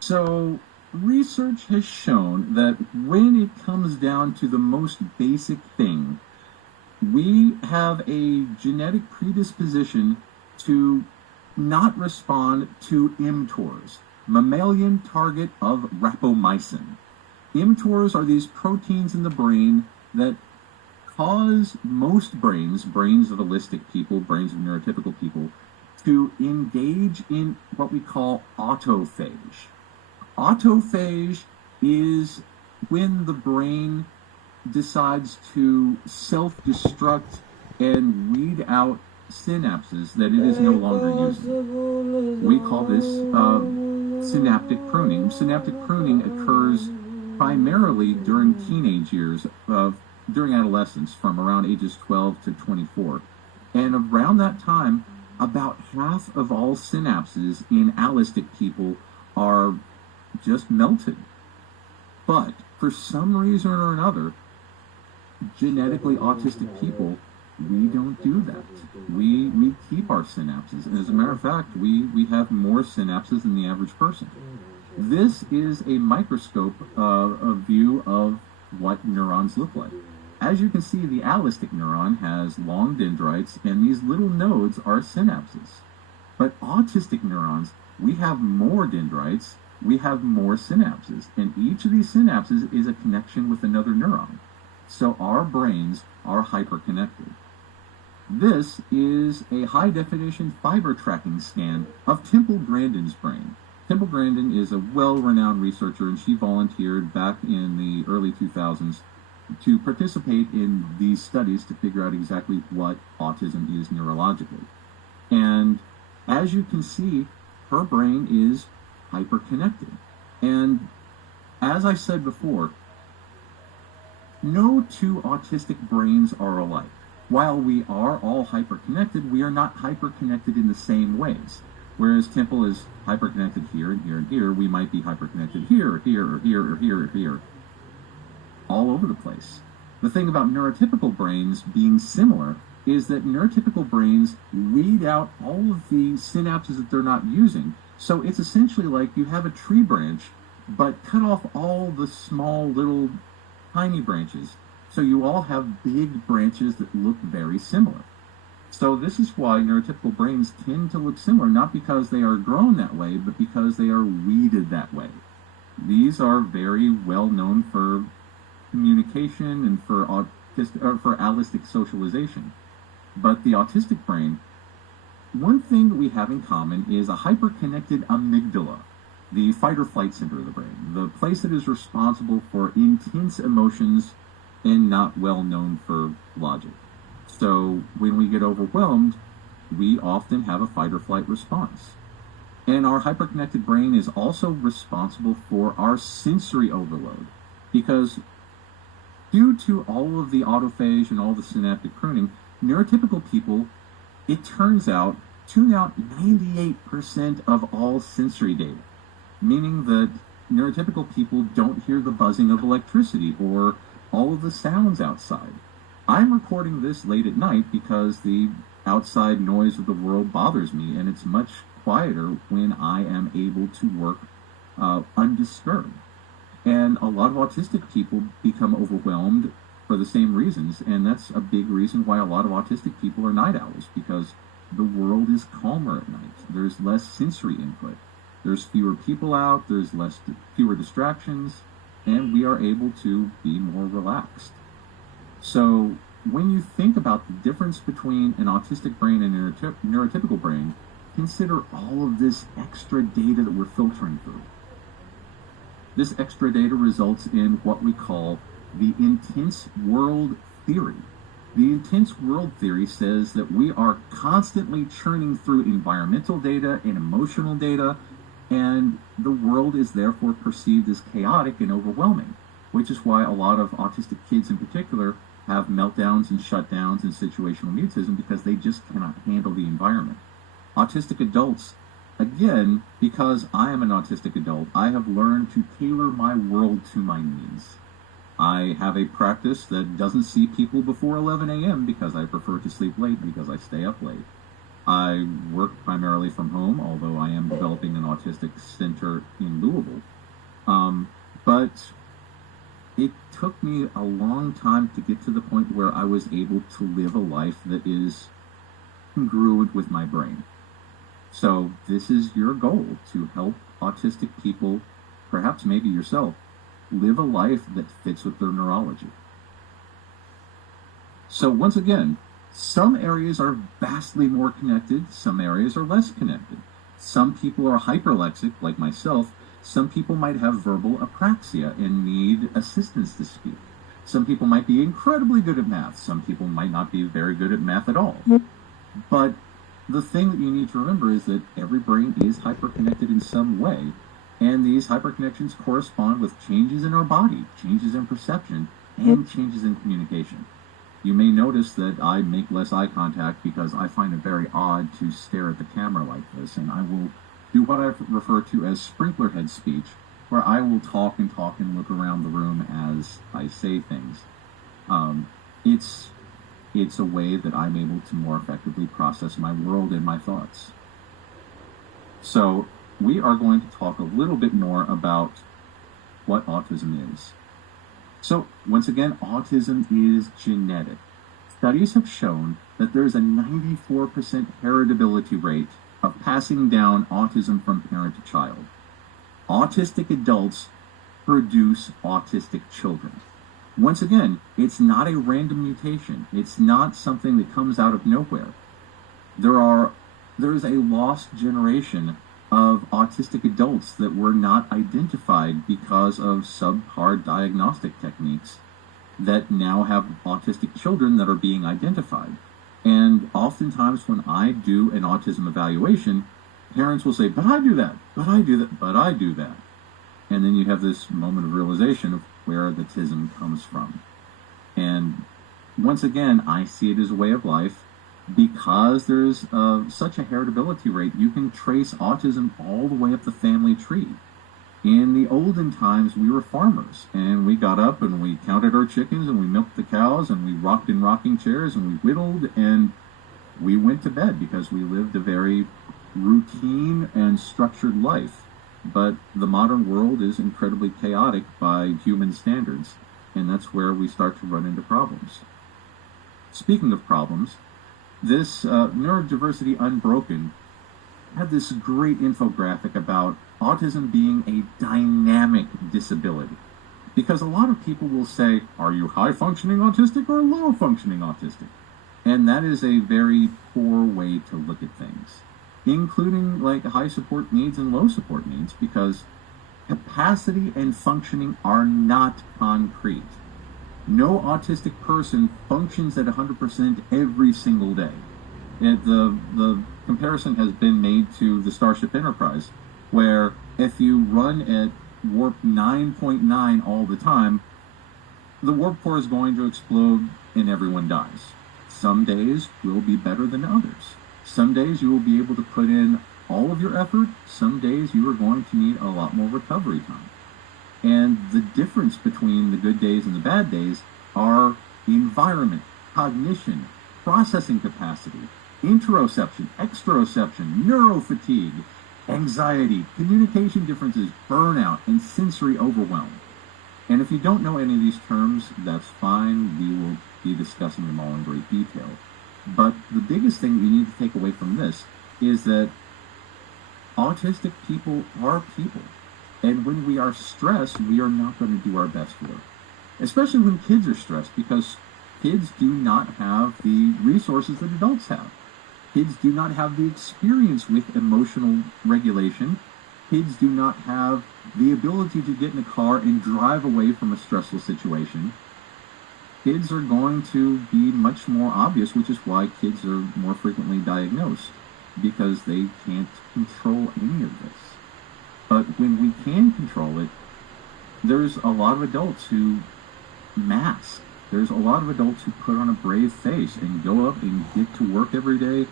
So, research has shown that when it comes down to the most basic thing, we have a genetic predisposition to not respond to mTORs, mammalian target of rapamycin. mTORs are these proteins in the brain that cause most brains of allistic people, brains of neurotypical people, to engage in what we call autophage. Autophage is when the brain decides to self-destruct and weed out synapses that it is no longer using. We call this synaptic pruning. Synaptic pruning occurs primarily during teenage years, during adolescence, from around ages 12 to 24. And around that time, about half of all synapses in allistic people are just melted. But for some reason or another, genetically autistic people, we don't do that. We keep our synapses. And as a matter of fact, we have more synapses than the average person. This is a microscope a view of what neurons look like. As you can see, the allistic neuron has long dendrites, and these little nodes are synapses. But autistic neurons, we have more dendrites, we have more synapses, and each of these synapses is a connection with another neuron. So our brains are hyperconnected. This is a high-definition fiber tracking scan of Temple Grandin's brain. Temple Grandin is a well-renowned researcher, and she volunteered back in the early 2000s to participate in these studies to figure out exactly what autism is neurologically. And as you can see, her brain is hyperconnected. And as I said before, no two autistic brains are alike. While we are all hyperconnected, we are not hyperconnected in the same ways. Whereas Temple is hyperconnected here and here and here, we might be hyperconnected here, or here, or here, or here, or here, all over the place. The thing about neurotypical brains being similar is that neurotypical brains weed out all of the synapses that they're not using. So it's essentially like you have a tree branch, but cut off all the small little tiny branches. So you all have big branches that look very similar. So this is why neurotypical brains tend to look similar, not because they are grown that way, but because they are weeded that way. These are very well known for communication and for allistic socialization. But the autistic brain, one thing that we have in common is a hyperconnected amygdala, the fight or flight center of the brain, the place that is responsible for intense emotions and not well known for logic. So when we get overwhelmed, we often have a fight or flight response. And our hyperconnected brain is also responsible for our sensory overload, because due to all of the autophage and all the synaptic pruning, neurotypical people, it turns out, tune out 98% of all sensory data, meaning that neurotypical people don't hear the buzzing of electricity or all of the sounds outside. I'm recording this late at night because the outside noise of the world bothers me, and it's much quieter when I am able to work undisturbed. And a lot of autistic people become overwhelmed for the same reasons, and that's a big reason why a lot of autistic people are night owls, because the world is calmer at night. There's less sensory input. There's fewer people out, there's fewer distractions, and we are able to be more relaxed. So when you think about the difference between an autistic brain and a neurotypical brain, consider all of this extra data that we're filtering through. This extra data results in what we call the intense world theory. The intense world theory says that we are constantly churning through environmental data and emotional data, and the world is therefore perceived as chaotic and overwhelming, which is why a lot of autistic kids in particular have meltdowns and shutdowns and situational mutism, because they just cannot handle the environment. Autistic adults, again, because I am an autistic adult, I have learned to tailor my world to my needs. I have a practice that doesn't see people before 11 a.m. because I prefer to sleep late because I stay up late. I work primarily from home, although I am developing an autistic center in Louisville. But it took me a long time to get to the point where I was able to live a life that is congruent with my brain. So this is your goal, to help autistic people, perhaps maybe yourself, live a life that fits with their neurology. So once again, some areas are vastly more connected, some areas are less connected. Some people are hyperlexic, like myself. Some people might have verbal apraxia and need assistance to speak. Some people might be incredibly good at math. Some people might not be very good at math at all. But the thing that you need to remember is that every brain is hyperconnected in some way, and these hyperconnections correspond with changes in our body, changes in perception, and changes in communication. You may notice that I make less eye contact because I find it very odd to stare at the camera like this, and I will do what I refer to as sprinkler head speech, where I will talk and look around the room as I say things. It's a way that I'm able to more effectively process my world and my thoughts. So we are going to talk a little bit more about what autism is. So once again, autism is genetic. Studies have shown that there is a 94% heritability rate of passing down autism from parent to child. Autistic adults produce autistic children. Once again, it's not a random mutation. It's not something that comes out of nowhere. There is a lost generation of autistic adults that were not identified because of subpar diagnostic techniques that now have autistic children that are being identified. And oftentimes when I do an autism evaluation, parents will say, but I do that, but I do that, but I do that. And then you have this moment of realization of where the tism comes from. And once again, I see it as a way of life. Because there's such a heritability rate, you can trace autism all the way up the family tree. In the olden times, we were farmers, and we got up and we counted our chickens, and we milked the cows, and we rocked in rocking chairs, and we whittled, and we went to bed because we lived a very routine and structured life. But the modern world is incredibly chaotic by human standards, and that's where we start to run into problems. Speaking of problems, this Neurodiversity Unbroken had this great infographic about autism being a dynamic disability. Because a lot of people will say, are you high-functioning autistic or low-functioning autistic? And that is a very poor way to look at things, including like high support needs and low support needs, because capacity and functioning are not concrete. No autistic person functions at 100% every single day. The comparison has been made to the Starship Enterprise, where if you run at warp 9.9 all the time, the warp core is going to explode and everyone dies. Some days will be better than others. Some days you will be able to put in all of your effort. Some days you are going to need a lot more recovery time. And the difference between the good days and the bad days are environment, cognition, processing capacity, interoception, exteroception, neurofatigue, anxiety, communication differences, burnout, and sensory overwhelm. And if you don't know any of these terms, that's fine. We will be discussing them all in great detail. But the biggest thing you need to take away from this is that autistic people are people. And when we are stressed, we are not going to do our best work. Especially when kids are stressed, because kids do not have the resources that adults have. Kids do not have the experience with emotional regulation. Kids do not have the ability to get in a car and drive away from a stressful situation. Kids are going to be much more obvious, which is why kids are more frequently diagnosed, because they can't control any of this. But when we can control it, there's a lot of adults who mask. There's a lot of adults who put on a brave face and go up and get to work every day